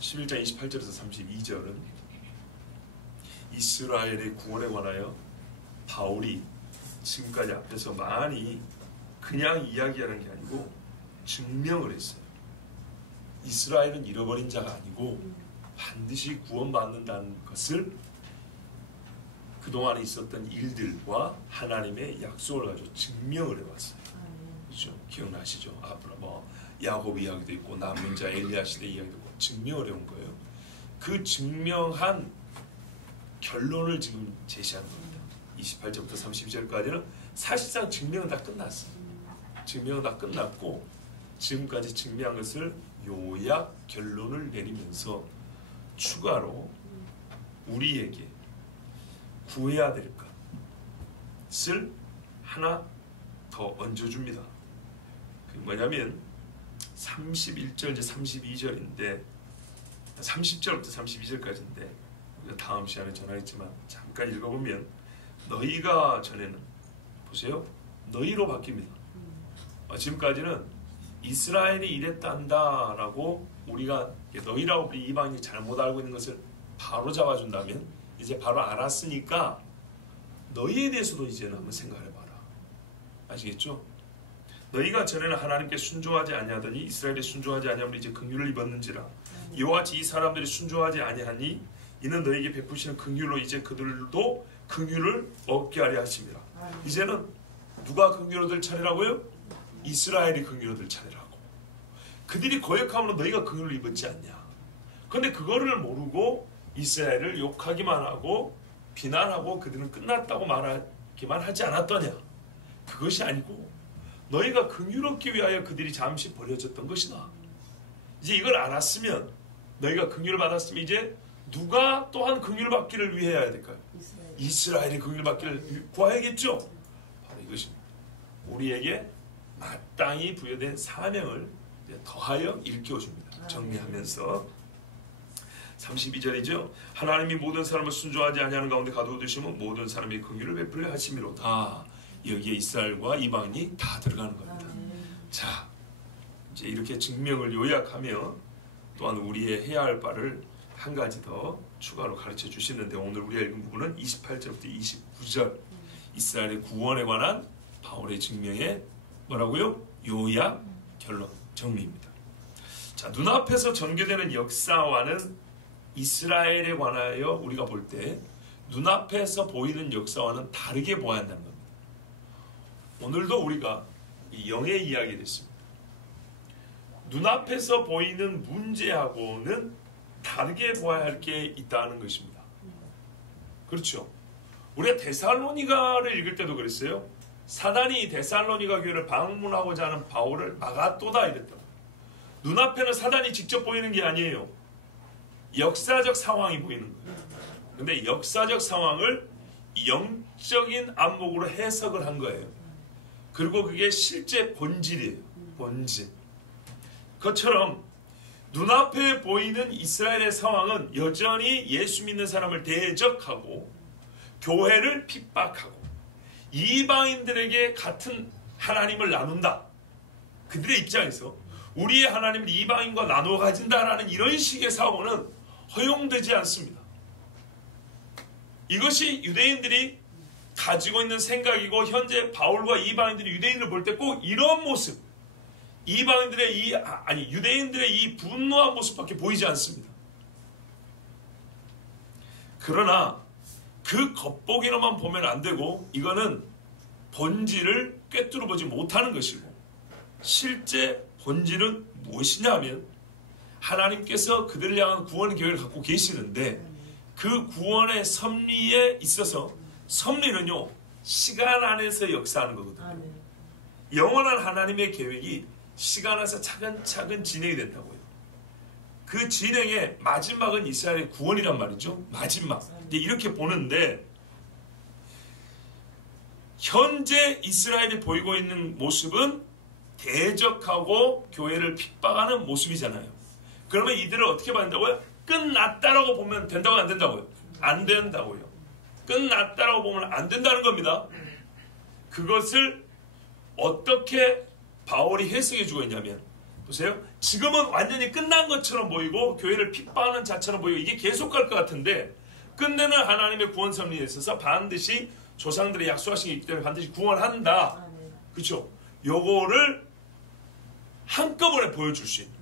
11장 28절에서 32절은 이스라엘의 구원에 관하여 바울이 지금까지 앞에서 많이 그냥 이야기하는 게 아니고 증명을 했어요. 이스라엘은 잃어버린 자가 아니고 반드시 구원받는다는 것을 그동안에 있었던 일들과 하나님의 약속을 가지고 증명을 해왔어요. 그렇죠? 기억나시죠? 앞으로 야곱 이야기도 있고 남은 자 엘리야 시대 이야기도 있고 증명을 해온 거예요. 그 증명한 결론을 지금 제시한 겁니다. 28절부터 32절까지는 사실상 증명은 다 끝났어요. 증명은 다 끝났고 지금까지 증명한 것을 요약 결론을 내리면서 추가로 우리에게 구해야 될 것을 하나 더 얹어줍니다. 그 뭐냐면 31절 이제 32절인데 30절부터 32절까지인데 다음 시간에 전하겠지만 잠깐 읽어보면 너희가 전에는 보세요. 너희로 바뀝니다. 지금까지는 이스라엘이 이랬단다라고 우리가 너희라고 우리 이방인이 잘못 알고 있는 것을 바로 잡아준다면 이제 바로 알았으니까 너희에 대해서도 이제는 한번 생각해봐라. 아시겠죠? 너희가 전에는 하나님께 순종하지 아니하더니 이스라엘이 순종하지 아니하므로 이제 긍휼을 입었는지라 이와 같이 이 사람들이 순종하지 아니하니 이는 너희에게 베푸시는 긍휼로 이제 그들도 긍휼을 얻게 하려 하심이라. 이제는 누가 긍휼을 얻을 차례라고요? 이스라엘이 긍휼을 얻을 차례라고. 그들이 거역함으로 너희가 긍휼을 입었지 않냐. 그런데 그거를 모르고 이스라엘을 욕하기만 하고 비난하고 그들은 끝났다고 말하기만 하지 않았더냐. 그것이 아니고 너희가 긍휼 얻기 위하여 그들이 잠시 버려졌던 것이다. 이제 이걸 알았으면 너희가 긍휼을 받았으면 이제 누가 또한 긍휼을 받기를 위해 해야 될까요? 이스라엘이 긍휼을 받기를 구해야겠죠. 바로 이것입니다. 우리에게 마땅히 부여된 사명을 더하여 일깨워줍니다. 정리하면서 32절이죠. 하나님이 모든 사람을 순종하지 아니하는 가운데 가두어두시면 모든 사람이 긍휼을 베풀려 하심이로다. 여기에 이스라엘과 이방인이 다 들어가는 겁니다. 자, 이제 이렇게 증명을 요약하며 또한 우리의 해야 할 바를 한 가지 더 추가로 가르쳐 주시는데 오늘 우리가 읽은 부분은 28절부터 29절 이스라엘의 구원에 관한 바울의 증명의 뭐라고요? 요약, 결론, 정리입니다. 자, 눈앞에서 전개되는 역사와는 이스라엘에 관하여 우리가 볼 때 눈앞에서 보이는 역사와는 다르게 보아야 한다는 겁니다. 오늘도 우리가 이 영의 이야기를 했습니다. 눈앞에서 보이는 문제하고는 다르게 보아야 할 게 있다는 것입니다. 그렇죠? 우리가 데살로니가를 읽을 때도 그랬어요. 사단이 데살로니가 교회를 방문하고자 하는 바울을 막았도다 이랬다고. 눈앞에는 사단이 직접 보이는 게 아니에요. 역사적 상황이 보이는 거예요. 근데 역사적 상황을 영적인 안목으로 해석을 한 거예요. 그리고 그게 실제 본질이에요. 본질. 그것처럼 눈앞에 보이는 이스라엘의 상황은 여전히 예수 믿는 사람을 대적하고 교회를 핍박하고 이방인들에게 같은 하나님을 나눈다. 그들의 입장에서 우리의 하나님을 이방인과 나누어 가진다라는 이런 식의 사고는 허용되지 않습니다. 이것이 유대인들이 가지고 있는 생각이고 현재 바울과 이방인들이 유대인을 볼 때 꼭 이런 모습, 이방인들의 유대인들의 이 분노한 모습밖에 보이지 않습니다. 그러나 그 겉보기로만 보면 안 되고 이거는 본질을 꿰뚫어 보지 못하는 것이고 실제 본질은 무엇이냐 하면 하나님께서 그들을 향한 구원 계획을 갖고 계시는데 그 구원의 섭리에 있어서 섭리는요 시간 안에서 역사하는 거거든요. 영원한 하나님의 계획이 시간 안에서 차근차근 진행이 된다고요. 그 진행의 마지막은 이스라엘의 구원이란 말이죠. 마지막. 이렇게 보는데 현재 이스라엘이 보이고 있는 모습은 대적하고 교회를 핍박하는 모습이잖아요. 그러면 이들을 어떻게 봐야 된다고요? 끝났다라고 보면 된다고요? 안 된다고요? 안 된다고요. 끝났다라고 보면 안 된다는 겁니다. 그것을 어떻게 바울이 해석해 주고 있냐면 보세요. 지금은 완전히 끝난 것처럼 보이고 교회를 핍박하는 자처럼 보이고 이게 계속 갈 것 같은데 끝내는 하나님의 구원 섭리에 있어서 반드시 조상들의 약속하신 게 있기 때문에 반드시 구원한다. 그렇죠? 요거를 한꺼번에 보여줄 수 있는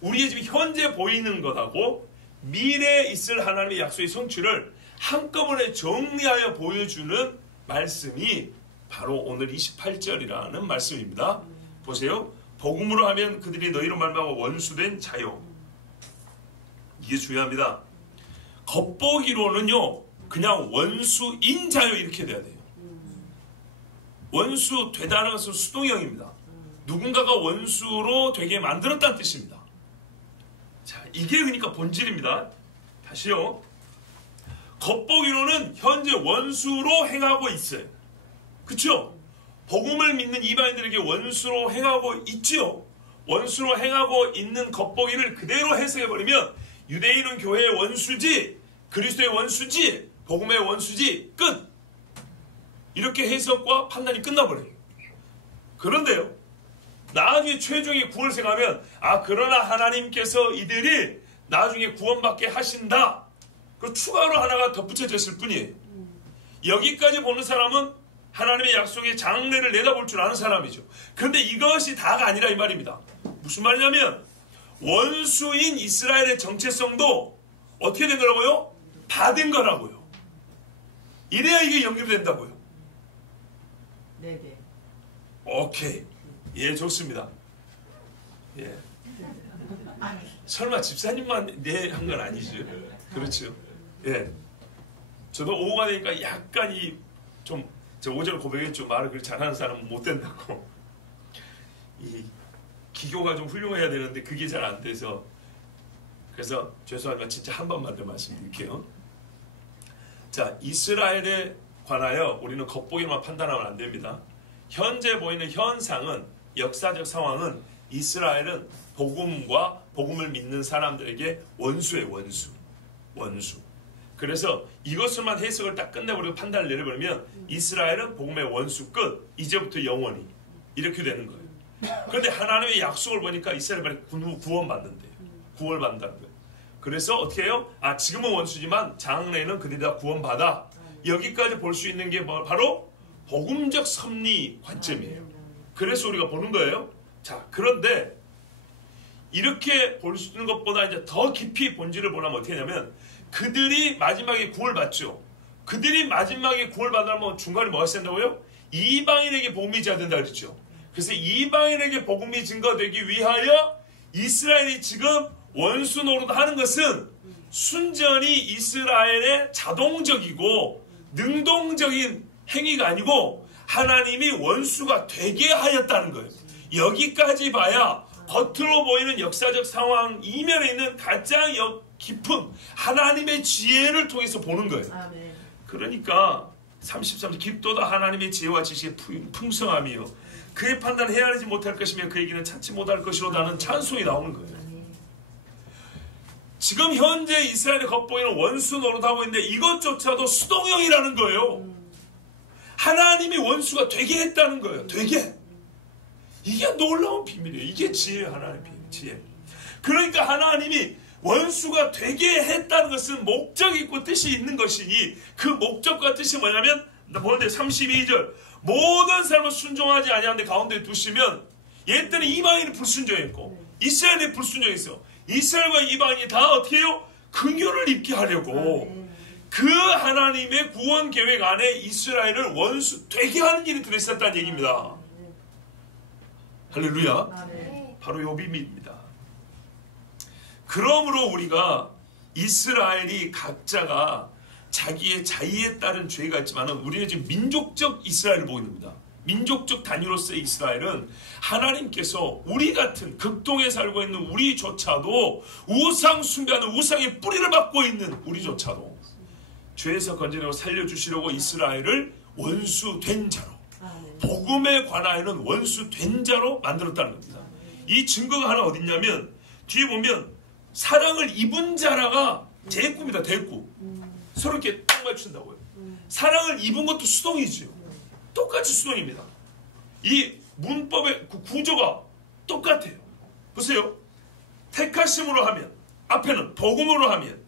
우리의 지금 현재 보이는 것하고 미래에 있을 하나님의 약속의 성취를 한꺼번에 정리하여 보여주는 말씀이 바로 오늘 28절이라는 말씀입니다. 보세요. 복음으로 하면 그들이 너희로 말미암아 원수된 자요. 이게 중요합니다. 겉보기로는요 그냥 원수인 자요 이렇게 돼야 돼요. 원수 되다는 것은 수동형입니다. 누군가가 원수로 되게 만들었다는 뜻입니다. 자, 이게 그러니까 본질입니다. 다시요. 겉보기로는 현재 원수로 행하고 있어요. 그렇죠? 복음을 믿는 이방인들에게 원수로 행하고 있지요. 원수로 행하고 있는 겉보기를 그대로 해석해버리면 유대인은 교회의 원수지, 그리스도의 원수지, 복음의 원수지, 끝! 이렇게 해석과 판단이 끝나버려요. 그런데요, 나중에 최종의 구원을 생각하면 그러나 하나님께서 이들이 나중에 구원받게 하신다. 그 추가로 하나가 덧붙여졌을 뿐이에요. 여기까지 보는 사람은 하나님의 약속의 장래를 내다볼 줄 아는 사람이죠. 그런데 이것이 다가 아니라 이 말입니다. 무슨 말이냐면 원수인 이스라엘의 정체성도 어떻게 된 거라고요? 받은 거라고요. 이래야 이게 연결된다고요. 네네. 오케이. 예, 좋습니다. 예. 설마 집사님만 네 한 건 아니죠? 그렇죠. 예. 저도 오후가 되니까 약간 제가 오전에 고백했죠. 말을 그렇게 잘하는 사람은 못 된다고. 이 기교가 좀 훌륭해야 되는데 그게 잘 안 돼서. 그래서 죄송하지만 진짜 한 번만 더 말씀드릴게요. 자, 이스라엘에 관하여 우리는 겉보기만 판단하면 안 됩니다. 현재 보이는 현상은, 역사적 상황은 이스라엘은 복음과 복음을 믿는 사람들에게 원수예요. 원수. 그래서 이것을만 해석을 딱 끝내버리고 판단을 내려버리면 이스라엘은 복음의 원수 끝. 이제부터 영원히. 이렇게 되는 거예요. 그런데 하나님의 약속을 보니까 이스라엘이 구원받는데요. 구원받는다는 거예요. 그래서 어떻게 해요? 지금은 원수지만 장래에는 그들이 다 구원받아. 여기까지 볼 수 있는 게 바로 복음적 섭리 관점이에요. 그래서 우리가 보는 거예요. 자, 그런데 이렇게 볼 수 있는 것보다 이제 더 깊이 본질을 보려면 어떻게 하냐면 그들이 마지막에 구원받죠. 그들이 마지막에 구원받으면 중간에 뭐가 된다고요? 이방인에게 복음이 전된다 그랬죠. 그래서 이방인에게 복음이 증거되기 위하여 이스라엘이 지금 원수 노릇하는 것은 순전히 이스라엘의 자동적이고 능동적인 행위가 아니고 하나님이 원수가 되게 하였다는 거예요. 여기까지 봐야 겉으로 보이는 역사적 상황 이면에 있는 가장 깊은 하나님의 지혜를 통해서 보는 거예요. 그러니까 33절 깊도다 하나님의 지혜와 지식의 풍성함이요 그의 판단을 헤아리지 못할 것이며 그 얘기는 찾지 못할 것이로다는 찬송이 나오는 거예요. 지금 현재 이스라엘의 겉보이는 원수 노릇하고 있는데 이것조차도 수동형이라는 거예요. 하나님이 원수가 되게 했다는 거예요. 되게. 이게 놀라운 비밀이에요. 이게 지혜예요. 하나님의 비밀. 지혜. 그러니까 하나님이 원수가 되게 했다는 것은 목적이 있고 뜻이 있는 것이니 그 목적과 뜻이 뭐냐면 보는데 32절 모든 사람을 순종하지 아니하는데 가운데 두시면 옛날에 이방인이 불순종했고 이스라엘이 불순종했어. 이스라엘과 이방인이 다 어떻게 해요? 긍휼을 입게 하려고 그 하나님의 구원 계획 안에 이스라엘을 원수 되게 하는 일이 들어있었다는 얘기입니다. 할렐루야. 바로 요 비밀입니다. 그러므로 우리가 이스라엘이 각자가 자기의 자의에 따른 죄가 있지만 우리는 지금 민족적 이스라엘을 보고 있습니다. 민족적 단위로서의 이스라엘은 하나님께서 우리 같은 극동에 살고 있는 우리조차도 우상 숭배하는 우상의 뿌리를 받고 있는 우리조차도 죄에서 건져내고 살려주시려고 이스라엘을 원수된 자로 복음에 관하여는 원수된 자로 만들었다는 겁니다. 이 증거가 하나 어딨냐면 뒤에 보면 사랑을 입은 자라가 대꾸입니다. 대꾸. 서로 이렇게 딱 맞춘다고요. 사랑을 입은 것도 수동이지요. 똑같이 수동입니다. 이 문법의 그 구조가 똑같아요. 보세요. 택하심으로 하면, 앞에는 복음으로 하면,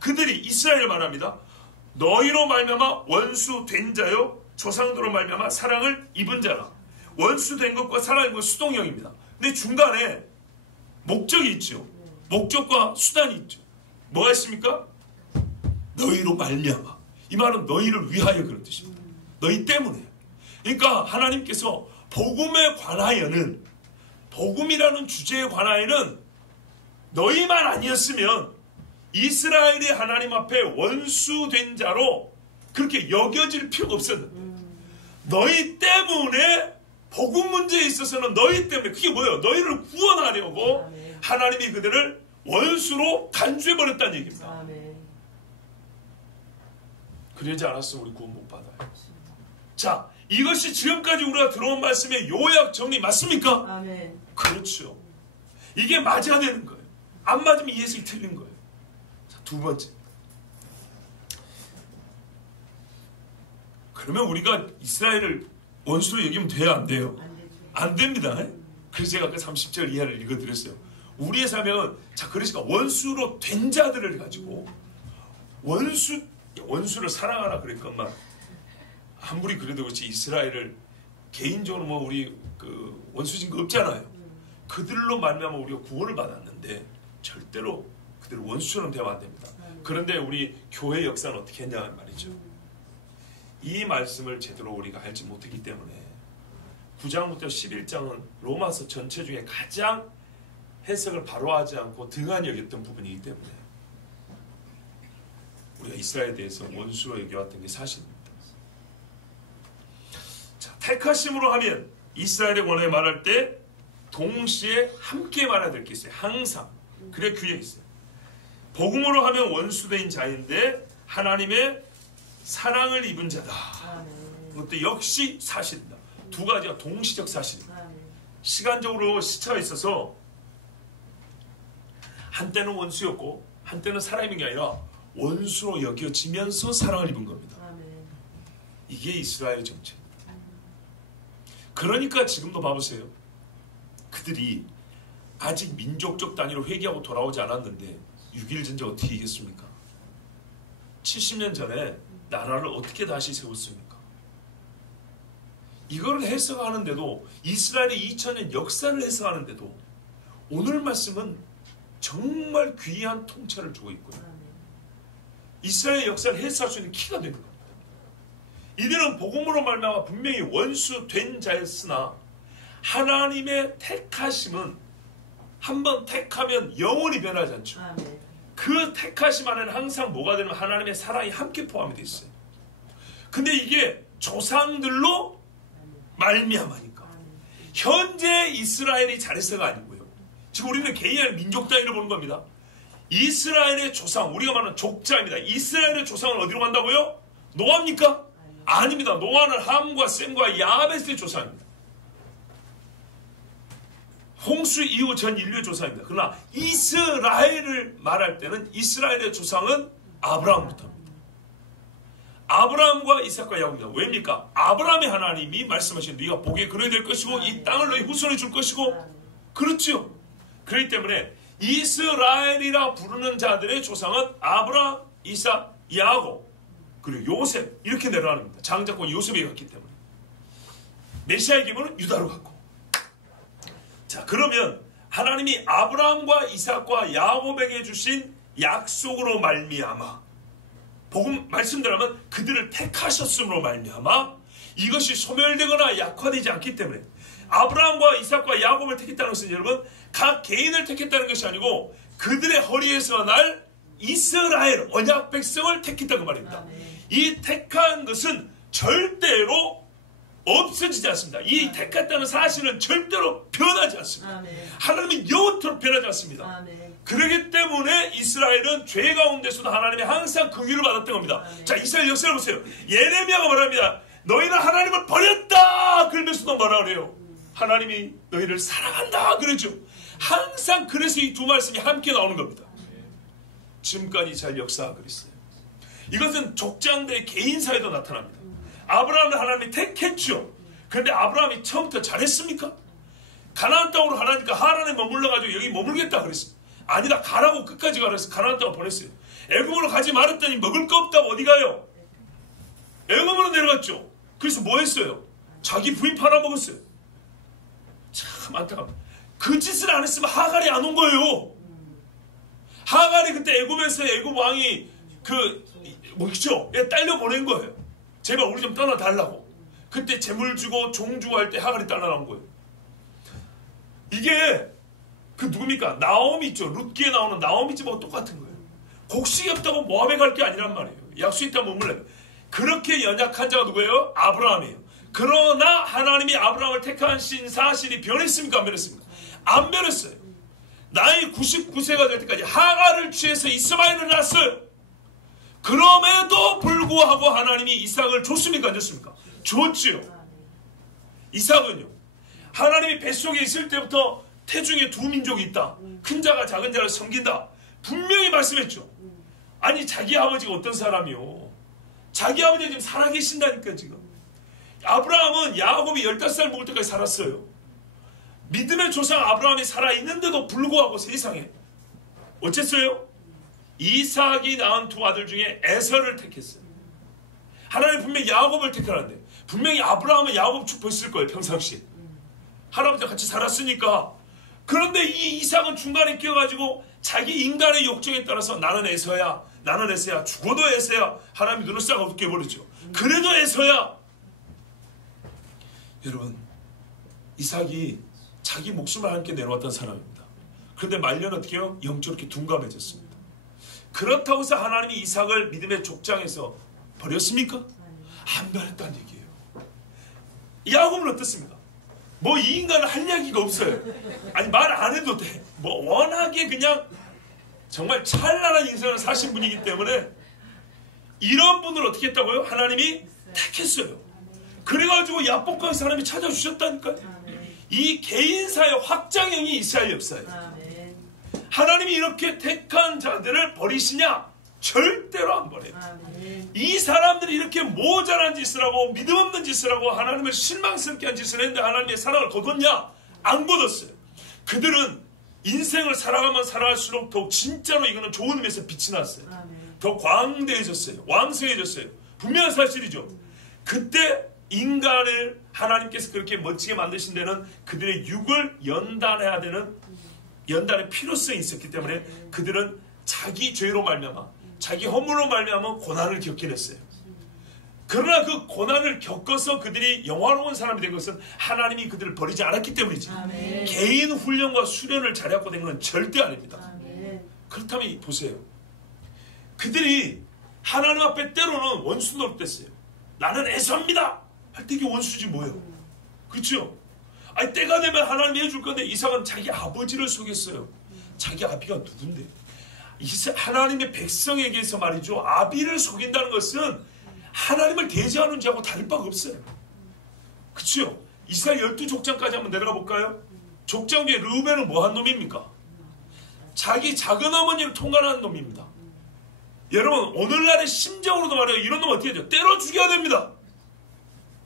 그들이 이스라엘을 말합니다. 너희로 말미암아 원수 된 자요 조상들로 말미암아 사랑을 입은 자라. 원수 된 것과 사랑을 입은 것 수동형입니다. 근데 중간에 목적이 있죠. 목적과 수단이 있죠. 뭐가 있습니까? 너희로 말미암아. 이 말은 너희를 위하여 그런 뜻입니다. 너희 때문에. 그러니까 하나님께서 복음에 관하여는, 복음이라는 주제에 관하여는 너희만 아니었으면 이스라엘이 하나님 앞에 원수된 자로 그렇게 여겨질 필요가 없었는데, 너희 때문에, 복음 문제에 있어서는 너희 때문에, 그게 뭐예요? 너희를 구원하려고 하나님이 그들을 원수로 간주해버렸다는 얘기입니다. 그러지 않았으면 우리 구원 못 받아요. 자, 이것이 지금까지 우리가 들어온 말씀의 요약 정리 맞습니까? 아멘. 그렇죠. 이게 맞아야 되는 거예요. 안 맞으면 이 해석이 틀린 거예요. 자, 두 번째. 그러면 우리가 이스라엘을 원수로 여기면 돼요? 안 돼요? 안 됩니다. 그래서 제가 아까 30절 이하를 읽어드렸어요. 우리의 삶은, 자, 그러니까 원수로 된 자들을 가지고 원수를 사랑하라 그랬건만, 아무리 그래도 그렇지 이스라엘을 개인적으로 뭐 우리 그 원수진 거 없잖아요. 그들로 말미암아 우리가 구원을 받았는데 절대로 그들 원수처럼 되면 안 됩니다. 그런데 우리 교회 역사는 어떻게 했냐 말이죠. 이 말씀을 제대로 우리가 알지 못했기 때문에 9장부터 11장은 로마서 전체 중에 가장 해석을 바로 하지 않고 등한히 여겼던 부분이기 때문에 우리가 이스라엘에 대해서 원수로 여겨왔던 게 사실입니다. 자, 택하심으로 하면 이스라엘의 권에 말할 때 동시에 함께 말해야 될 게 있어요. 항상. 그래 균형이 있어요. 복음으로 하면 원수된 자인데 하나님의 사랑을 입은 자다. 그것도 역시 사실입니다. 두 가지가 동시적 사실입니다. 시간적으로 시차가 있어서 한때는 원수였고 한때는 사랑인 게 아니라 원수로 여겨지면서 사랑을 입은 겁니다. 이게 이스라엘 정체입니다. 그러니까 지금도 봐보세요. 그들이 아직 민족적 단위로 회개하고 돌아오지 않았는데 6.1 전쟁 어떻게 이겼습니까? 70년 전에 나라를 어떻게 다시 세웠습니까? 이걸 해석하는데도, 이스라엘의 2000년 역사를 해석하는데도 오늘 말씀은 정말 귀한 통찰을 주고 있고요. 이스라엘 역사를 해석할 수 있는 키가 되는 겁니다. 이들은 복음으로 말미암아 분명히 원수된 자였으나 하나님의 택하심은 한번 택하면 영원히 변하지 않죠. 그 택하심 안에는 항상 뭐가 되냐면 하나님의 사랑이 함께 포함이 되어 있어요. 근데 이게 조상들로 말미암아니까 현재 이스라엘이 잘해서가 아니고요. 지금 우리는 개인의 민족 단위로 보는 겁니다. 이스라엘의 조상, 우리가 말하는 족자입니다. 이스라엘의 조상은 어디로 간다고요? 노아입니까? 아닙니다. 노아는 함과 셈과 야베스의 조상입니다. 홍수 이후 전 인류의 조상입니다. 그러나 이스라엘을 말할 때는 이스라엘의 조상은 아브라함부터입니다. 아브라함과 이삭과 야곱입니다. 왜입니까? 아브라함의 하나님이 말씀하신 네가 복에 그러야 될 것이고 이 땅을 너희 후손에 줄 것이고, 그렇죠. 그렇기 때문에 이스라엘이라 부르는 자들의 조상은 아브라함, 이삭, 야곱 그리고 요셉 이렇게 내려갑니다. 장자권 요셉이 갔기 때문에 메시아의 기본은 유다로 갔고. 자, 그러면 하나님이 아브라함과 이삭과 야곱에게 주신 약속으로 말미암아, 복음 말씀대로면 그들을 택하셨음으로 말미암아 이것이 소멸되거나 약화되지 않기 때문에, 아브라함과 이삭과 야곱을 택했다는 것은 여러분 각 개인을 택했다는 것이 아니고 그들의 허리에서 날 이스라엘 언약 백성을 택했다고 말입니다. 이 택한 것은 절대로 없어지지 않습니다. 이 택했다는 사실은 절대로 변하지 않습니다. 하나님은 영원토록 변하지 않습니다. 그렇기 때문에 이스라엘은 죄 가운데서도 하나님의 항상 긍휼을 받았던 겁니다. 자, 이스라엘 역사를 보세요. 예레미야가 말합니다. 너희는 하나님을 버렸다 그러면서도 뭐라 그래요? 하나님이 너희를 사랑한다 그러죠. 항상 그래서 이 두 말씀이 함께 나오는 겁니다. 지금까지 잘 역사하고 있어요. 이것은 족장들의 개인사에도 나타납니다. 아브라함을 하나님이 택했죠. 그런데 아브라함이 처음부터 잘했습니까? 가나안 땅으로 가라니까 하란에 머물러가지고 여기 머물겠다 그랬어요. 아니다, 가라고 끝까지 가라 해서 가나안 땅으로 보냈어요. 애굽으로 가지 말았더니 먹을 거 없다고 어디 가요? 애굽으로 내려갔죠. 그래서 뭐 했어요? 자기 부인 팔아먹었어요. 참 안타깝다. 그 짓을 안 했으면 하갈이 안 온 거예요. 하갈이 그때 애굽에서 애굽 왕이 뭐죠? 딸려 보낸 거예요. 제발 우리 좀 떠나 달라고. 그때 재물 주고 종 주고 할 때 하갈이 따라나온 거예요. 이게 그 누굽니까? 나오미 있죠. 룻기에 나오는 나오미 집하고 똑같은 거예요. 곡식이 없다고 모압에 갈 게 아니란 말이에요. 약수 있다 머물래. 그렇게 연약한 자가 누구예요? 아브라함이에요. 그러나 하나님이 아브라함을 택한 사실이 변했습니까? 안 변했습니까? 안 변했어요. 나이 99세가 될 때까지 하갈을 취해서 이스마엘을 낳았어요. 그럼에도 불구하고 하나님이 이삭을 줬습니까? 안 줬습니까? 줬지요. 이삭은요, 하나님이 뱃속에 있을 때부터 태중에 두 민족이 있다. 큰 자가 작은 자를 섬긴다. 분명히 말씀했죠. 아니, 자기 아버지가 어떤 사람이요? 자기 아버지가 지금 살아계신다니까. 지금 아브라함은 야곱이 15살 먹을 때까지 살았어요. 믿음의 조상 아브라함이 살아있는데도 불구하고 세상에 어쨌어요? 이삭이 낳은 두 아들 중에 에서를 택했어요. 하나님 분명히 야곱을 택하는데 분명히 아브라함은 야곱 축복했을 거예요. 평상시에 할아버지와 같이 살았으니까. 그런데 이 이삭은 중간에 끼어가지고 자기 인간의 욕정에 따라서 나는 에서야, 나는 에서야, 죽어도 에서야, 하나님이 눈을 싹 어둡게 버리죠. 그래도 에서야. 여러분, 이삭이 자기 목숨을 함께 내놓았던 사람입니다. 그런데 말년 어떻게 해요? 영적으로 이렇게 둔감해졌습니다. 그렇다고 해서 하나님이 이삭을 믿음의 족장에서 버렸습니까? 안 버렸다는 얘기예요. 야곱은 어떻습니까? 뭐 이 인간은 할 이야기가 없어요. 아니, 말 안 해도 돼. 뭐 워낙에 그냥 정말 찬란한 인생을 사신 분이기 때문에 이런 분을 어떻게 했다고요? 하나님이 택했어요. 그래가지고 야복강에서 사람이 찾아주셨다니까요. 이 개인사의 확장형이 이스라엘 역사예요. 하나님이 이렇게 택한 자들을 버리시냐? 절대로 안 버려요. 이 사람들이 이렇게 모자란 짓을 하고 믿음 없는 짓을 하고 하나님을 실망스럽게 한 짓을 했는데 하나님의 사랑을 거뒀냐? 안 거뒀어요. 그들은 인생을 살아가면 살아갈수록 더욱 진짜로 이거는 좋은 의미에서 빛이 났어요. 더 광대해졌어요. 왕성해졌어요. 분명한 사실이죠. 그때 인간을 하나님께서 그렇게 멋지게 만드신 데는 그들의 육을 연단해야 되는 연단의 필요성이 있었기 때문에 그들은 자기 죄로 말미암아 자기 허물로 말미암아 고난을 겪긴 했어요. 그러나 그 고난을 겪어서 그들이 영화로운 사람이 된 것은 하나님이 그들을 버리지 않았기 때문이지. 아멘. 개인 훈련과 수련을 잘해갖고 된 건 절대 아닙니다. 아멘. 그렇다면 보세요. 그들이 하나님 앞에 때로는 원수 노릇했어요. 나는 에서입니다 할 때 이게 원수지 뭐예요? 그렇죠? 아니, 때가 되면 하나님이 해줄 건데 이삭은 자기 아버지를 속였어요. 자기 아비가 누군데? 하나님의 백성에게서 말이죠, 아비를 속인다는 것은 하나님을 대지하는 자하고 다를 바가 없어요. 그렇죠? 이스라엘 12족장까지 한번 내려가 볼까요? 족장 중에 르우벤은 뭐한 놈입니까? 자기 작은 어머니를 통관한 놈입니다. 여러분, 오늘날의 심정으로도 말해요. 이런 놈 어떻게 해야 돼요? 때려 죽여야 됩니다.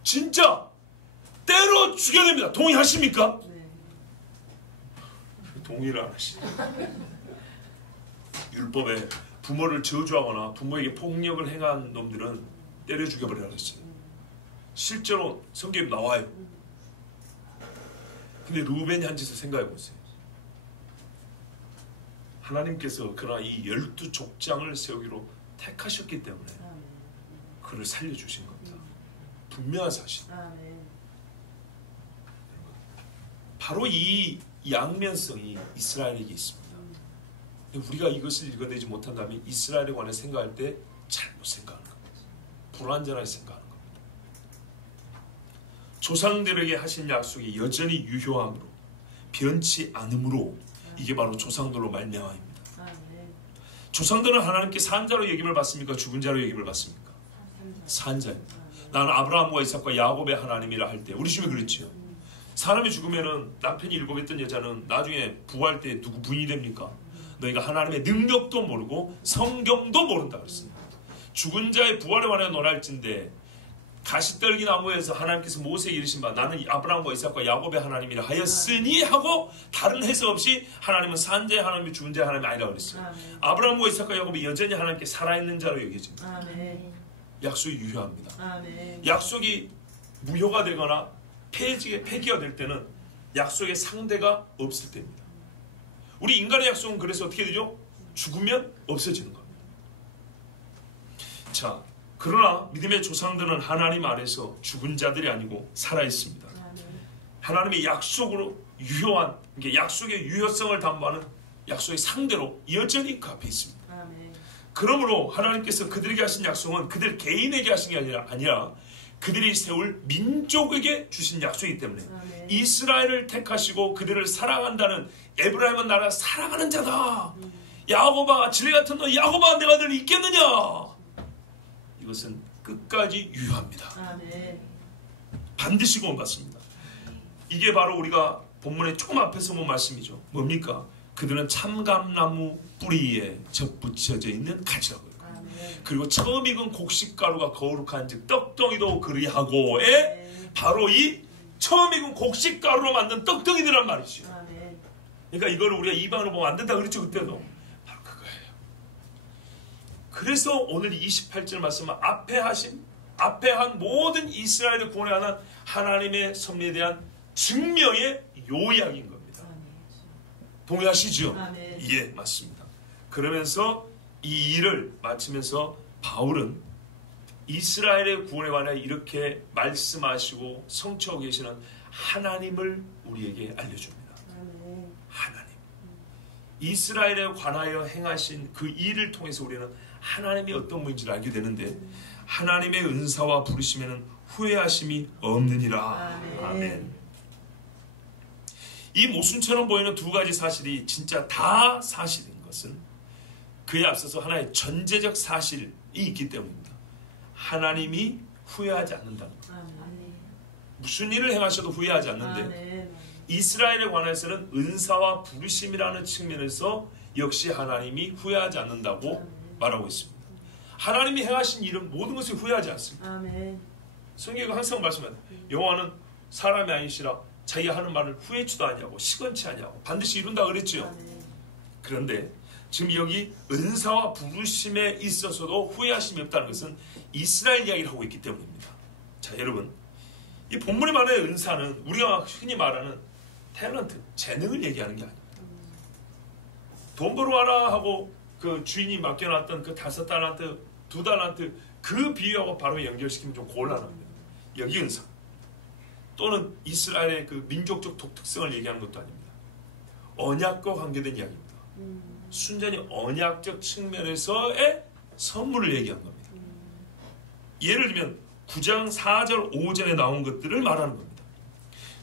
진짜 때려 죽여야 됩니다. 동의하십니까? 동의를 안 하시네요. 율법에 부모를 저주하거나 부모에게 폭력을 행한 놈들은 때려 죽여버리라고 했어요. 실제로 성경에 나와요. 근데 루벤이 한 짓을 생각해 보세요. 하나님께서 그러나 이 12족장을 세우기로 택하셨기 때문에 그를 살려주신 겁니다. 분명한 사실. 바로 이 양면성이 이스라엘에게 있습니다. 우리가 이것을 읽어내지 못한다면 이스라엘에 관해 생각할 때 잘못 생각하는 겁니다. 불완전하게 생각하는 겁니다. 조상들에게 하신 약속이 여전히 유효함으로 변치 않으므로 이게 바로 조상들로 말미암아입니다. 조상들은 하나님께 산 자로 여김을 받습니까? 죽은 자로 여김을 받습니까? 산 자입니다. 나는 아브라함과 이삭과 야곱의 하나님이라 할 때 우리 집에 그랬지요. 사람이 죽으면은 남편이 일곱했던 여자는 나중에 부활 때 누구 부인이 됩니까? 너희가 하나님의 능력도 모르고 성경도 모른다 그랬습니다. 죽은 자의 부활에 관하여 논할진대 가시떨기 나무에서 하나님께서 모세에게 이르신 바 나는 아브라함과 이삭과 야곱의 하나님이라 하였으니 하고 다른 해석 없이 하나님은 산자의 하나님이 죽은 자의 하나님이 아니라고 그랬어요. 아브라함과 이삭과 야곱이 여전히 하나님께 살아있는 자로 여겨집니다. 약속이 유효합니다. 약속이 무효가 되거나 폐기가 될 때는 약속의 상대가 없을 때입니다. 우리 인간의 약속은 그래서 어떻게 되죠? 죽으면 없어지는 겁니다. 자, 그러나 믿음의 조상들은 하나님 아래서 죽은 자들이 아니고 살아있습니다. 하나님의 약속으로 유효한, 약속의 유효성을 담보하는 약속의 상대로 여전히 그 앞에 있습니다. 그러므로 하나님께서 그들에게 하신 약속은 그들 개인에게 하신 게 아니라 그들이 세울 민족에게 주신 약속이기 때문에 이스라엘을 택하시고 그들을 사랑한다는 에브라임은 나라 사랑하는 자다. 야곱아, 진리 같은 너 야곱아, 내가 너를 잊겠느냐. 이것은 끝까지 유효합니다. 반드시 구원받습니다. 이게 바로 우리가 본문의 조금 앞에서 본 말씀이죠. 뭡니까? 그들은 참감나무 뿌리에 접붙여져 있는 가지라고요. 그리고 처음 익은 곡식가루가 거룩한즉 떡덩이도 그리하고에 바로 이 처음 익은 곡식가루로 만든 떡덩이들란 말이죠. 그러니까 이걸 우리가 이방으로 보면 안 된다 그랬죠. 그때도 바로 그거예요. 그래서 오늘 28절 말씀은 앞에 한 모든 이스라엘을 구원해 하는 하나님의 섭리에 대한 증명의 요약인 겁니다. 동의하시죠? 예, 맞습니다. 그러면서 이 일을 마치면서 바울은 이스라엘의 구원에 관해 이렇게 말씀하시고 성취하고 계시는 하나님을 우리에게 알려줍니다. 하나님. 이스라엘에 관하여 행하신 그 일을 통해서 우리는 하나님이 어떤 분인지를 알게 되는데 하나님의 은사와 부르심에는 후회하심이 없느니라. 아멘. 이 모순처럼 보이는 두 가지 사실이 진짜 다 사실인 것은 그에 앞서서 하나의 전제적 사실이 있기 때문입니다. 하나님이 후회하지 않는다는 것. 무슨 일을 행하셔도 후회하지 않는데 이스라엘에 관해서는 은사와 부르심이라는 측면에서 역시 하나님이 후회하지 않는다고 말하고 있습니다. 하나님이 행하신 일은 모든 것을 후회하지 않습니다. 성경이 항상 말씀합니다. 여호와는 사람이 아니시라 자기가 하는 말을 후회치도 아니하고 시건치 아니하고 반드시 이룬다 그랬죠. 그런데 지금 여기 은사와 부르심에 있어서도 후회하심이 없다는 것은 이스라엘 이야기를 하고 있기 때문입니다. 자, 여러분, 이 본문에 말하는 은사는 우리가 흔히 말하는 탤런트, 재능을 얘기하는 게 아닙니다. 돈 벌어와라 하고 그 주인이 맡겨놨던 그 5달란트, 2달란트 그 비유하고 바로 연결시키면 좀 곤란합니다. 여기 은사 또는 이스라엘의 그 민족적 독특성을 얘기하는 것도 아닙니다. 언약과 관계된 이야기입니다. 순전히 언약적 측면에서의 선물을 얘기한 겁니다. 예를 들면 9장 4절 5절에 나온 것들을 말하는 겁니다.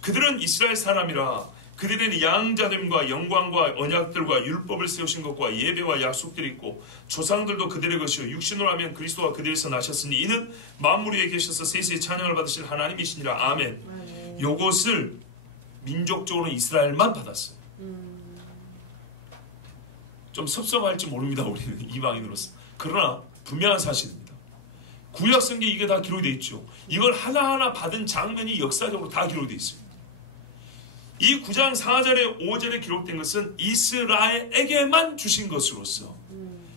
그들은 이스라엘 사람이라 그들의 양자됨과 영광과 언약들과 율법을 세우신 것과 예배와 약속들이 있고 조상들도 그들의 것이요 육신으로 하면 그리스도가 그들에서 나셨으니 이는 만물 위에 계셔서 세세히 찬양을 받으실 하나님이시니라. 아멘. 요것을 민족적으로 이스라엘만 받았어요. 좀 섭섭할지 모릅니다. 우리는 이방인으로서. 그러나 분명한 사실입니다. 구약 성경에 이게 다 기록되어 있죠. 이걸 하나하나 받은 장면이 역사적으로 다 기록되어 있습니다. 이 9장 4절에 5절에 기록된 것은 이스라엘에게만 주신 것으로서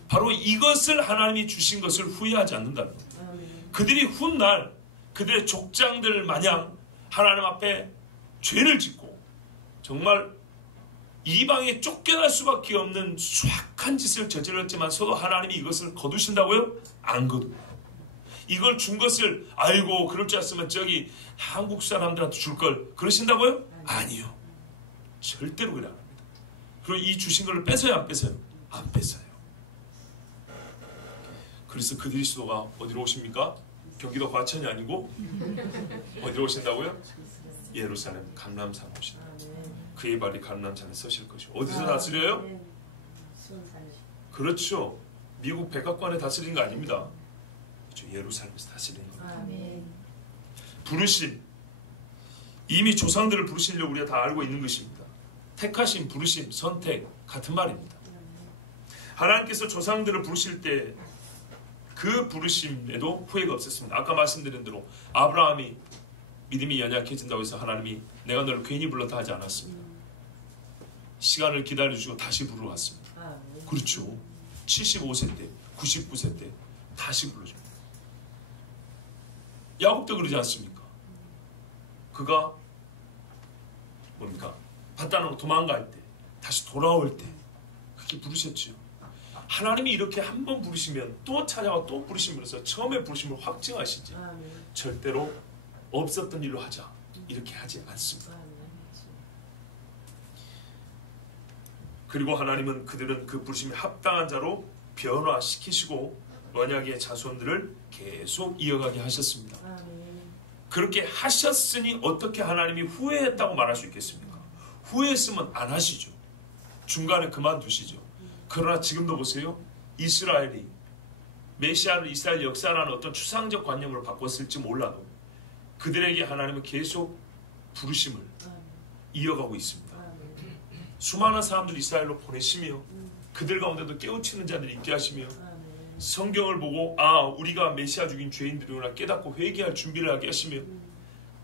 바로 이것을 하나님이 주신 것을 후회하지 않는다는 겁니다. 그들이 훗날 그들의 족장들 마냥 하나님 앞에 죄를 짓고 정말 이방에 쫓겨날 수밖에 없는 수악한 짓을 저질렀지만서도 하나님이 이것을 거두신다고요? 안 거두고 이걸 준 것을 아이고 그럴 줄 알았으면 저기 한국 사람들한테 줄 걸 그러신다고요? 아니요. 절대로 그래 안 합니다. 그리고 이 주신 걸 뺏어요? 안 뺏어요? 안 뺏어요. 그래서 그리스도가 어디로 오십니까? 경기도 과천이 아니고 어디로 오신다고요? 예루살렘 감람산 오신다. 그의 발이 감람산에 서실 것이고 어디서 다스려요? 그렇죠. 미국 백악관에 다스리는 거 아닙니다. 그렇죠. 예루살렘에서 다스리는 겁니다. 부르심 이미 조상들을 부르시려고 우리가 다 알고 있는 것입니다. 택하심, 부르심, 선택 같은 말입니다. 하나님께서 조상들을 부르실 때 그 부르심에도 후회가 없었습니다. 아까 말씀드린 대로 아브라함이 믿음이 연약해진다고 해서 하나님이 내가 너를 괜히 불렀다 하지 않았습니다. 시간을 기다려주고 다시 부르러왔습니다. 그렇죠. 75세 때, 99세 때 다시 불러줍니다. 야곱도 그러지 않습니까? 그가 뭡니까? 바다로 도망갈 때, 다시 돌아올 때 그렇게 부르셨죠. 하나님이 이렇게 한 번 부르시면 또 찾아와 또 부르시면서 처음에 부르심을 확증하시지 절대로 없었던 일로 하자 이렇게 하지 않습니다. 그리고 하나님은 그들은 그 부르심에 합당한 자로 변화시키시고 언약의 자손들을 계속 이어가게 하셨습니다. 그렇게 하셨으니 어떻게 하나님이 후회했다고 말할 수 있겠습니까? 후회했으면 안 하시죠. 중간에 그만두시죠. 그러나 지금도 보세요. 이스라엘이 메시아를 이스라엘 역사라는 어떤 추상적 관념으로 바꿨을지 몰라도 그들에게 하나님은 계속 부르심을 이어가고 있습니다. 수많은 사람들 이스라엘로 보내시며 그들 가운데도 깨우치는 자들이 있게 하시며 성경을 보고 우리가 메시아 죽인 죄인들이구나 깨닫고 회개할 준비를 하게 하시며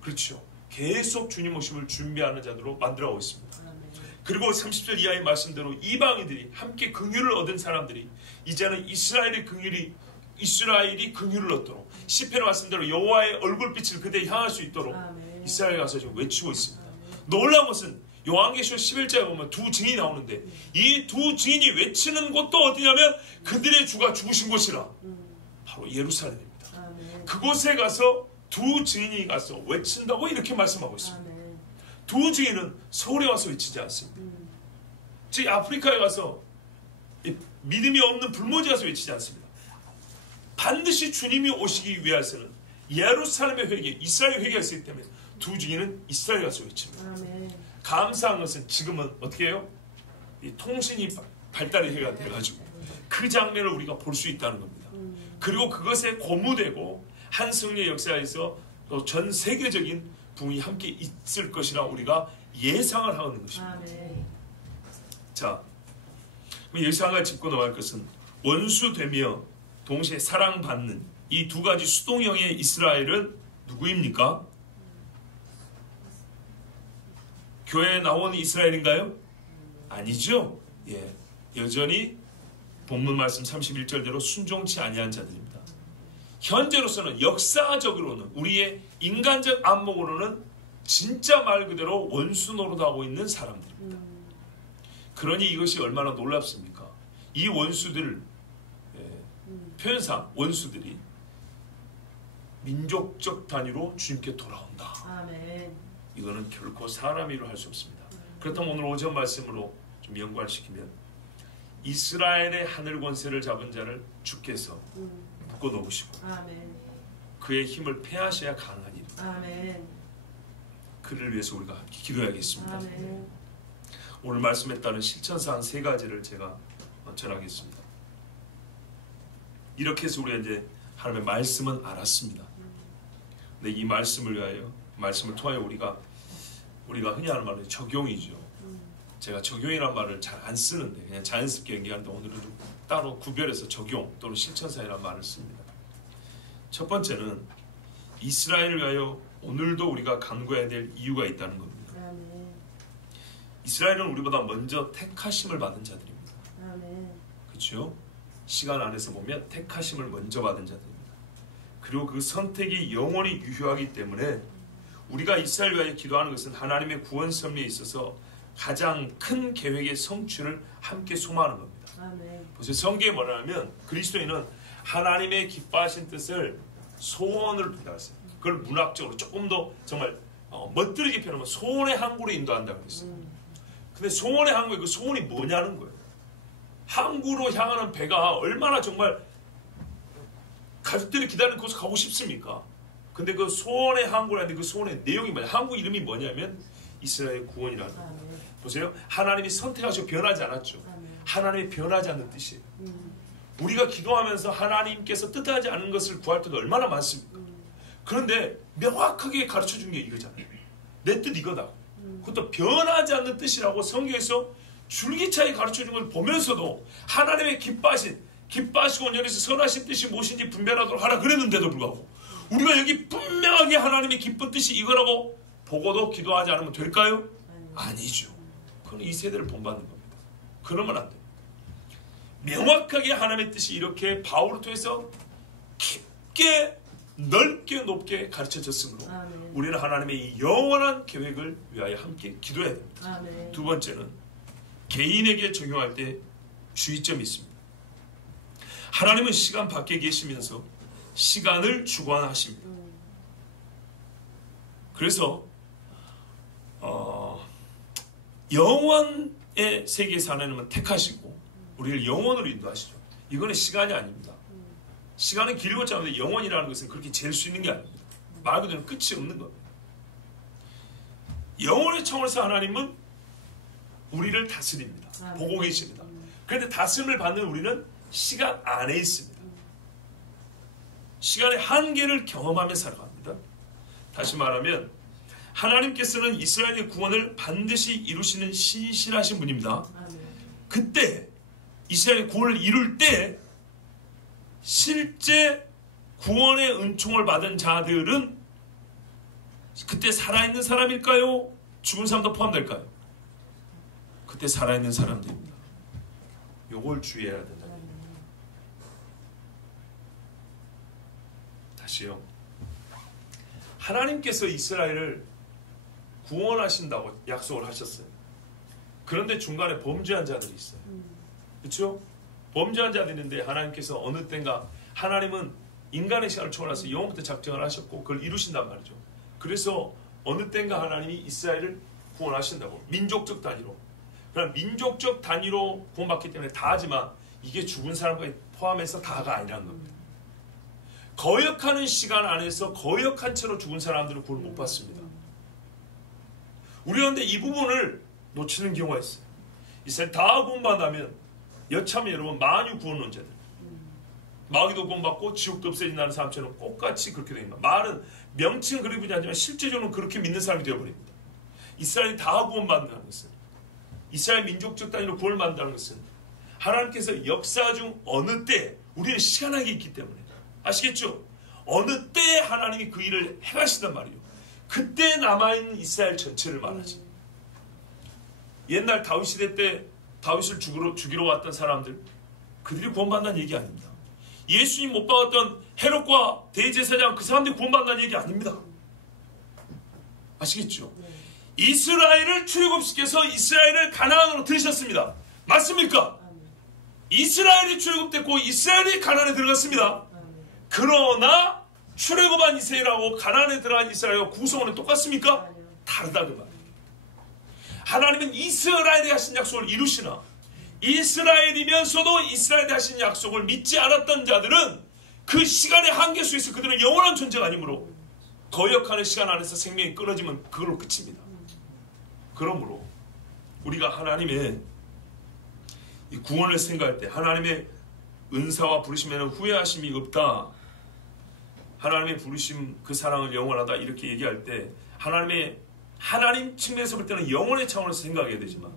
그렇죠. 계속 주님 오심을 준비하는 자들로 만들어가고 있습니다. 그리고 30절 이하의 말씀대로 이방인들이 함께 긍휼을 얻은 사람들이 이제는 이스라엘이 긍휼을 얻도록 시편의 말씀대로 여호와의 얼굴빛을 그대에 향할 수 있도록 이스라엘 가서 지금 외치고 있습니다. 놀라운 것은 요한계시록 11장에 보면 두 증인이 나오는데 이 두 증인이 외치는 곳도 어디냐면 그들의 주가 죽으신 곳이라 바로 예루살렘입니다. 그곳에 가서 두 증인이 가서 외친다고 이렇게 말씀하고 있습니다. 두 증인은 서울에 와서 외치지 않습니다. 즉 아프리카에 가서 믿음이 없는 불모지 가서 외치지 않습니다. 반드시 주님이 오시기 위해서는 예루살렘의 회개, 이스라엘 회개가 있기 때문에 두 증인은 이스라엘 가서 외칩니다. 감사한 것은 지금은 어떻게 해요? 이 통신이 발달이 해가지고 그 장면을 우리가 볼 수 있다는 겁니다. 그리고 그것에 고무되고 한 성령의 역사에서 또 전 세계적인 부흥이 함께 있을 것이라 우리가 예상을 하는 것입니다. 자, 여기서 한 가지 짚고 넘어갈 것은 원수되며 동시에 사랑받는 이 두 가지 수동형의 이스라엘은 누구입니까? 교회에 나온 이스라엘인가요? 아니죠. 예, 여전히 본문 말씀 31절대로 순종치 아니한 자들입니다. 현재로서는 역사적으로는 우리의 인간적 안목으로는 진짜 말 그대로 원수 노릇하고 있는 사람들입니다. 그러니 이것이 얼마나 놀랍습니까? 이 원수들 표현상 원수들이 민족적 단위로 주님께 돌아온다. 아멘. 이거는 결코 사람 이로 할 수 없습니다. 그렇다면 오늘 오전 말씀으로 좀 연관시키면 이스라엘의 하늘 권세를 잡은 자를 주께서 묶어놓으시고 그의 힘을 패하셔야 가능하니 그를 위해서 우리가 함께 기도해야겠습니다. 오늘 말씀에 따른 실천사항 3가지를 제가 전하겠습니다. 이렇게 해서 우리가 이제 하나님의 말씀은 알았습니다. 근데 이 말씀을 위하여 말씀을 통하여 우리가 흔히 하는 말은 적용이죠. 제가 적용이라는 말을 잘 안 쓰는데 그냥 자연스럽게 연기하는데 오늘은 좀 따로 구별해서 적용 또는 실천사이라는 말을 씁니다. 첫 번째는 이스라엘을 위하여 오늘도 우리가 간구해야 될 이유가 있다는 겁니다. 이스라엘은 우리보다 먼저 택하심을 받은 자들입니다. 그렇죠? 시간 안에서 보면 택하심을 먼저 받은 자들입니다. 그리고 그 선택이 영원히 유효하기 때문에 우리가 이스라엘을 위하여 기도하는 것은 하나님의 구원 섭리에 있어서 가장 큰 계획의 성취를 함께 소망하는 겁니다. 보세요. 성경에 뭐냐면 그리스도인은 하나님의 기뻐하신 뜻을 소원을 부탁했어요. 그걸 문학적으로 조금 더 정말 멋들게 표현하면 소원의 항구로 인도한다고 했어요. 근데 소원의 항구에 그 소원이 뭐냐는 거예요. 항구로 향하는 배가 얼마나 정말 가족들이 기다리는 곳에 가고 싶습니까? 근데 그 소원의 항구라는데 그 소원의 내용이 뭐냐? 항구 이름이 뭐냐면 이스라엘 구원이라는 거예요. 보세요. 하나님이 선택하시고 변하지 않았죠. 하나님이 변하지 않는 뜻이에요. 우리가 기도하면서 하나님께서 뜻하지 않은 것을 구할 때도 얼마나 많습니까? 그런데 명확하게 가르쳐준 게 이거잖아요. 내 뜻 이거다. 그것도 변하지 않는 뜻이라고 성경에서 줄기차게 가르쳐준 걸 보면서도 하나님의 기뻐하신 기뻐하시고 온전해서 선하신 뜻이 무엇인지 분별하도록 하라 그랬는데도 불구하고 우리가 여기 분명하게 하나님의 기쁜 뜻이 이거라고 보고도 기도하지 않으면 될까요? 아니죠. 그건 이 세대를 본받는 겁니다. 그러면 안 됩니다. 명확하게 하나님의 뜻이 이렇게 바울을 통해서 깊게 넓게 높게 가르쳐졌으므로 우리는 하나님의 이 영원한 계획을 위하여 함께 기도해야 됩니다. 두 번째는 개인에게 적용할 때 주의점이 있습니다. 하나님은 시간 밖에 계시면서 시간을 주관하십니다. 그래서 영원의 세계에서 하나님은 택하시고 우리를 영원으로 인도하시죠. 이거는 시간이 아닙니다. 시간은 길고 짧은데 영원이라는 것은 그렇게 잴 수 있는 게 아닙니다. 말 그대로 끝이 없는 겁니다. 영원의 차원에서 하나님은 우리를 다스립니다. 보고 계십니다. 그런데 다스림을 받는 우리는 시간 안에 있습니다. 시간의 한계를 경험하며 살아갑니다. 다시 말하면 하나님께서는 이스라엘의 구원을 반드시 이루시는 신실하신 분입니다. 그때 이스라엘의 구원을 이룰 때 실제 구원의 은총을 받은 자들은 그때 살아있는 사람일까요? 죽은 사람도 포함될까요? 그때 살아있는 사람들입니다. 요걸 주의해야 된다. 다시요. 하나님께서 이스라엘을 구원하신다고 약속을 하셨어요. 그런데 중간에 범죄한 자들이 있어요. 그렇죠? 범죄한 자들인데 하나님께서 어느 때인가 하나님은 인간의 시간을 초월해서 영원부터 작정을 하셨고 그걸 이루신단 말이죠. 그래서 어느 때인가 하나님이 이스라엘을 구원하신다고 민족적 단위로. 그럼 민족적 단위로 구원받기 때문에 다 하지만 이게 죽은 사람까지 포함해서 다가 아니라는 겁니다. 거역하는 시간 안에서 거역한 채로 죽은 사람들은 구원 못 받습니다. 우리 그런데 이 부분을 놓치는 경우가 있어요. 이스라엘 다 구원받으면 여차하면 여러분 만유 구원론자들 마귀도 구원받고 지옥도 없어진다는 사람처럼 똑같이 그렇게 됩니다. 말은 명칭은 그렇게 보지 않지만 실제적으로는 그렇게 믿는 사람이 되어버립니다. 이스라엘이 다 구원받는다는 것은 이스라엘 민족적 단위로 구원을 받는다는 것은 하나님께서 역사 중 어느 때 우리는 시간하게 있기 때문에 아시겠죠? 어느 때 하나님이 그 일을 행하시단 말이에요. 그때 남아있는 이스라엘 전체를 말하지. 옛날 다윗 시대 때 다윗을 죽이러 왔던 사람들 그들이 구원받는다는 얘기 아닙니다. 예수님 못 박았던 헤롯과 대제사장 그 사람들이 구원받는다는 얘기 아닙니다. 아시겠죠? 이스라엘을 출애굽시켜서 이스라엘을 가나안으로 들으셨습니다. 맞습니까? 이스라엘이 출애굽됐고 이스라엘이 가나안에 들어갔습니다. 그러나 출애굽한 이스라엘하고 가나안에 들어간 이스라엘과 구성원은 똑같습니까? 다르다 그 말이에요. 하나님은 이스라엘에 하신 약속을 이루시나 이스라엘이면서도 이스라엘에 하신 약속을 믿지 않았던 자들은 그 시간의 한계 속에서 그들은 영원한 존재가 아니므로 거역하는 시간 안에서 생명이 끊어지면 그걸로 끝입니다. 그러므로 우리가 하나님의 이 구원을 생각할 때 하나님의 은사와 부르심에는 후회하심이 없다. 하나님의 부르심 그 사랑은 영원하다 이렇게 얘기할 때 하나님 측면에서 볼 때는 영원의 차원에서 생각해야 되지만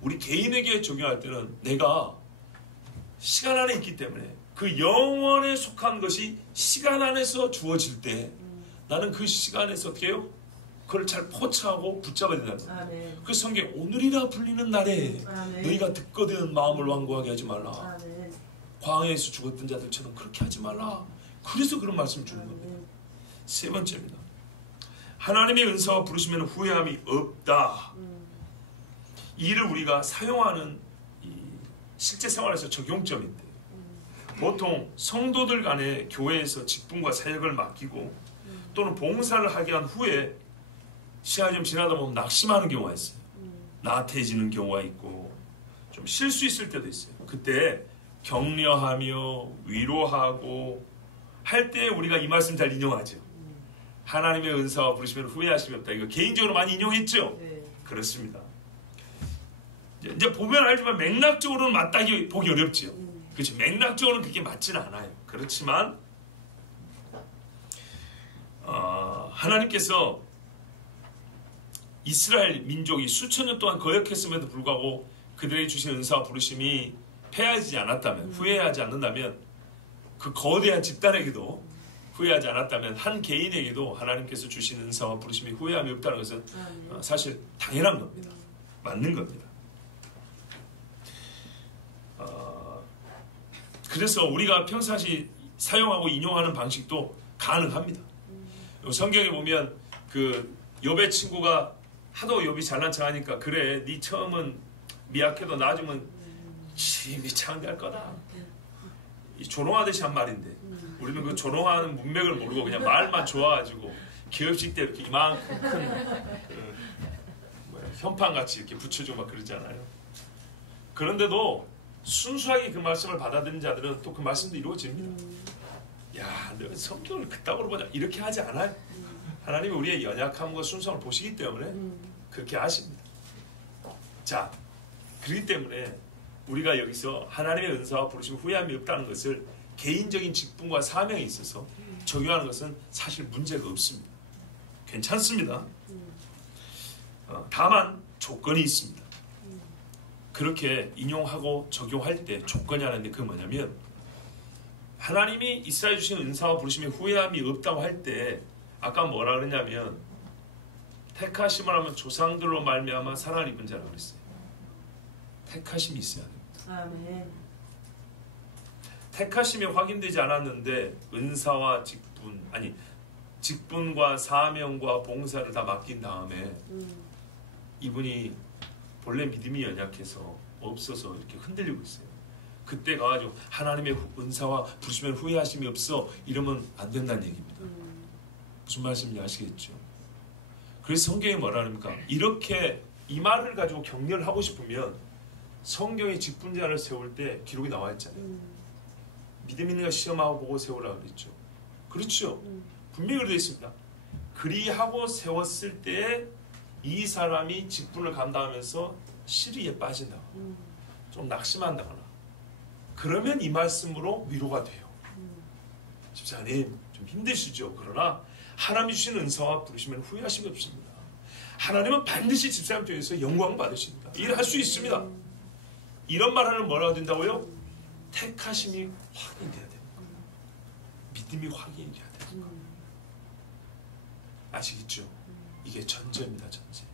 우리 개인에게 적용할 때는 내가 시간 안에 있기 때문에 그 영원에 속한 것이 시간 안에서 주어질 때 나는 그 시간에서 어떻게 해요? 그걸 잘 포착하고 붙잡아야 된다는 거예요. 그 성경 오늘이라 불리는 날에 너희가 듣거든 마음을 완고하게 하지 말라. 광야에서 죽었던 자들처럼 그렇게 하지 말라. 그래서 그런 말씀을 주는 겁니다. 세 번째입니다. 하나님의 은사와 부르심에는 후회함이 없다. 이 일을 우리가 사용하는 실제 생활에서 적용점인데 보통 성도들 간에 교회에서 직분과 사역을 맡기고 또는 봉사를 하게 한 후에 시간이 좀 지나다 보면 낙심하는 경우가 있어요. 나태해지는 경우가 있고 좀 쉴 수 있을 때도 있어요. 그때 격려하며 위로하고 할 때 우리가 이 말씀 잘 인용하죠. 하나님의 은사와 부르시면 후회하심이 없다. 이거 개인적으로 많이 인용했죠? 네. 그렇습니다. 이제 보면 알지만 맥락적으로는 맞다기 보기 어렵죠. 그렇죠. 맥락적으로는 그게 맞지는 않아요. 그렇지만 하나님께서 이스라엘 민족이 수천 년 동안 거역했음에도 불구하고 그들에게 주신 은사와 부르심이 패하지 않았다면, 후회하지 않는다면, 그 거대한 집단에게도 후회하지 않았다면 한 개인에게도 하나님께서 주신 은사와 부르심이 후회함이 없다는 것은 사실 당연한 겁니다. 맞는 겁니다. 그래서 우리가 평상시 사용하고 인용하는 방식도 가능합니다. 성경에 보면 그 욥의 친구가 하도 욥이 잘난 척하니까 그래 네 처음은 미약해도 나중은 힘이 창대할 거다. 이 조롱하듯이 한 말인데 우리는 그 조롱하는 문맥을 모르고 그냥 말만 좋아가지고 기업식 때 이렇게 이만큼 큰 현판같이 이렇게 붙여주고 막 그러잖아요. 그런데도 순수하게 그 말씀을 받아들인 자들은 또 그 말씀도 이루어집니다. 야, 너 성경을 그따구로 보자 이렇게 하지 않아요. 하나님이 우리의 연약함과 순수함을 보시기 때문에 그렇게 하십니다. 자, 그렇기 때문에 우리가 여기서 하나님의 은사와 부르심 후회함이 없다는 것을 개인적인 직분과 사명에 있어서 적용하는 것은 사실 문제가 없습니다. 괜찮습니다. 다만 조건이 있습니다. 그렇게 인용하고 적용할 때 조건이 하나인데 그게 뭐냐면 하나님이 이스라엘 주신 은사와 부르심에 후회함이 없다고 할 때 아까 뭐라 그러냐면 택하심을 하면 조상들로 말미암아 사랑을 입은 자라고 그랬어요. 택하심이 있어야 됩니다. 아멘. 택하심이 확인되지 않았는데 은사와 직분과 사명과 봉사를 다 맡긴 다음에 이분이 본래 믿음이 연약해서 없어서 이렇게 흔들리고 있어요. 그때 가가지고 하나님의 은사와 부르시면 후회하심이 없어 이러면 안 된다는 얘기입니다. 무슨 말씀인지 아시겠죠? 그래서 성경이 뭐라 합니까? 이렇게 이 말을 가지고 격려를 하고 싶으면 성경의 직분자를 세울 때 기록이 나와 있잖아요. 믿음 있는 가 시험하고 보고 세우라고 그랬죠. 그렇죠. 분명히 그렇게 되어 있습니다. 그리하고 세웠을 때에 이 사람이 직분을 감당하면서 시리에 빠진다거나 좀 낙심한다거나 그러면 이 말씀으로 위로가 돼요. 집사님 좀 힘드시죠? 그러나 하나님이 주신 은사와 부르시면 후회하심이 없습니다. 하나님은 반드시 집사님 쪽에서 영광 받으십니다. 일을 할 수 있습니다. 이런 말하는 뭐라고 된다고요? 택하심이 확인돼야 됩니다. 믿음이 확인이 돼야 됩니다. 아시겠죠? 이게 전제입니다. 전제.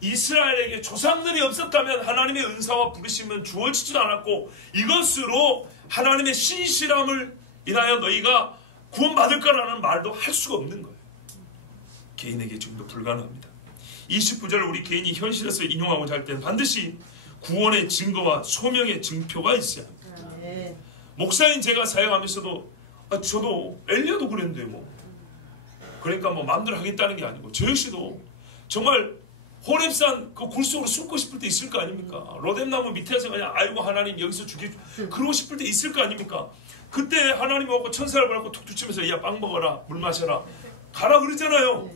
이스라엘에게 조상들이 없었다면 하나님의 은사와 부르심은 주어지지도 않았고 이것으로 하나님의 신실함을 인하여 너희가 구원받을 거라는 말도 할 수가 없는 거예요. 개인에게 지금도 불가능합니다. 29절 우리 개인이 현실에서 인용하고자 할 때는 반드시 구원의 증거와 소명의 증표가 있어야 합니다. 목사인 제가 사역하면서도 저도 엘리야도 그랬는데 그러니까 마음대로 하겠다는 게 아니고 저 역시도 정말 호렙산 그 굴 속으로 숨고 싶을 때 있을 거 아닙니까? 로뎀나무 밑에서 그냥 아이고 하나님 여기서 그러고 싶을 때 있을 거 아닙니까? 그때 하나님이 오고 천사를 보라고 툭 치면서 야 빵 먹어라 물 마셔라 가라 그러잖아요.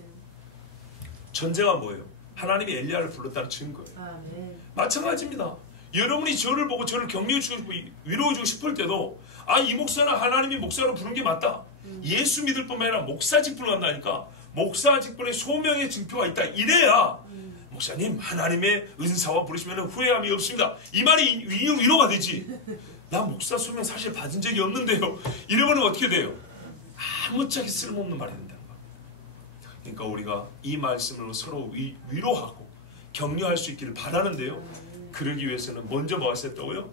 전제가 뭐예요? 하나님이 엘리야를 불렀다는 증거예요. 마찬가지입니다. 여러분이 저를 보고 저를 격려해주고 위로해주고 싶을 때도 이 목사는 하나님이 목사로 부른 게 맞다. 예수 믿을 뿐만 아니라 목사 직분을 한다니까 목사 직분의 소명의 증표가 있다. 이래야 목사님 하나님의 은사와 부르시면 후회함이 없습니다. 이 말이 위로가 되지. 나 목사 소명 사실 받은 적이 없는데요. 이러면 어떻게 돼요? 아무짝에 쓸모없는 말이 된다는 겁니다. 그러니까 우리가 이 말씀으로 서로 위로하고 격려할 수 있기를 바라는데요. 그러기 위해서는 먼저 뭐 하셨다고요?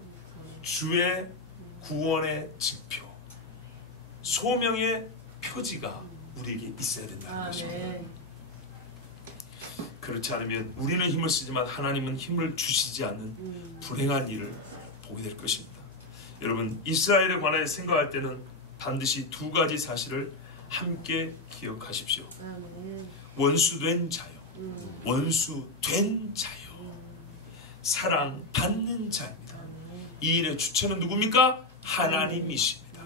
주의 구원의 증표, 소명의 표지가 우리에게 있어야 된다는 것입니다. 그렇지 않으면 우리는 힘을 쓰지만 하나님은 힘을 주시지 않는 불행한 일을 보게 될 것입니다. 여러분 이스라엘에 관하여 생각할 때는 반드시 두 가지 사실을 함께 기억하십시오. 원수된 자요, 원수된 자요, 사랑받는 자입니다. 이 일의 주체는 누굽니까? 하나님이십니다.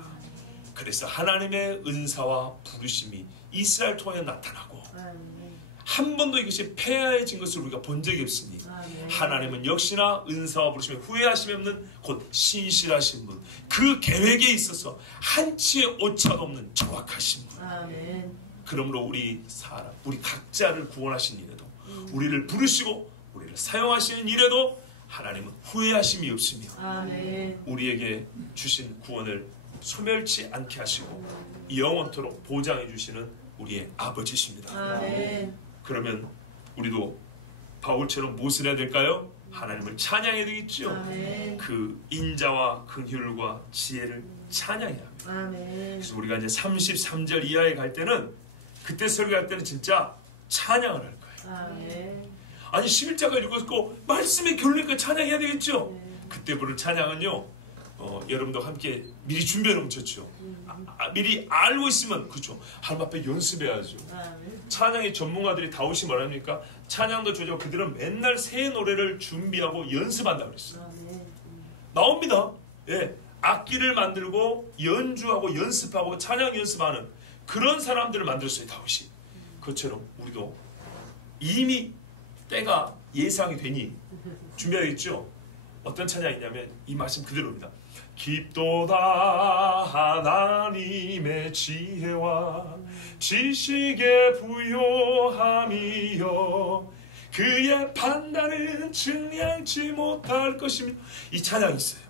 그래서 하나님의 은사와 부르심이 이스라엘 통해 나타나고 한 번도 이것이 폐하해진 것을 우리가 본 적이 없으니 하나님은 역시나 은사와 부르심에 후회하심이 없는 곧 신실하신 분, 그 계획에 있어서 한치의 오차도 없는 정확하신 분. 그러므로 우리 각자를 구원하신 일에도 우리를 부르시고 우리를 사용하시는 일에도 하나님은 후회하심이 없으며 아멘. 우리에게 주신 구원을 소멸치 않게 하시고 영원토록 보장해 주시는 우리의 아버지십니다. 아멘. 그러면 우리도 바울처럼 무엇을 해야 될까요? 하나님을 찬양해야 되겠죠. 아멘. 그 인자와 긍휼과 지혜를 찬양해야 합니다. 아멘. 그래서 우리가 이제 33절 이하에 갈 때는, 그때 설교할 때는 진짜 찬양을 할 거예요. 아멘. 아니 11장을 읽었고 말씀의 결론까지 찬양해야 되겠죠. 네. 그때 부를 찬양은요, 여러분도 함께 미리 준비해 놓으면 좋죠. 미리 알고 있으면, 그렇죠, 하나님 앞에 연습해야죠. 아멘. 찬양의 전문가들이 다윗이 뭐랍니까? 찬양도 조죠. 그들은 맨날 새 노래를 준비하고 연습한다고 그랬어요. 아멘. 나옵니다. 예, 악기를 만들고 연주하고 연습하고 찬양 연습하는 그런 사람들을 만들었어요, 다윗이. 그것처럼 우리도 이미 때가 예상이 되니 준비하겠죠. 어떤 찬양이냐면 이 말씀 그대로입니다. 깊도다 하나님의 지혜와 지식의 부요함이여 그의 판단은 증량치 못할 것입니다. 이 찬양이 있어요.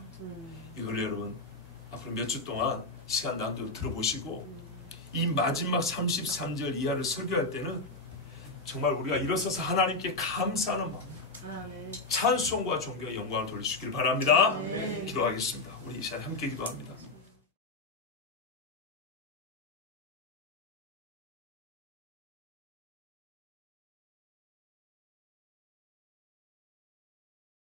이걸 여러분 앞으로 몇 주 동안 시간 나도 들어보시고 이 마지막 33절 이하를 설교할 때는 정말 우리가 일어서서 하나님께 감사하는 마음, 아멘. 찬송과 존경과 영광을 돌리시길 바랍니다. 아멘. 기도하겠습니다. 우리 이 시간 함께 기도합니다.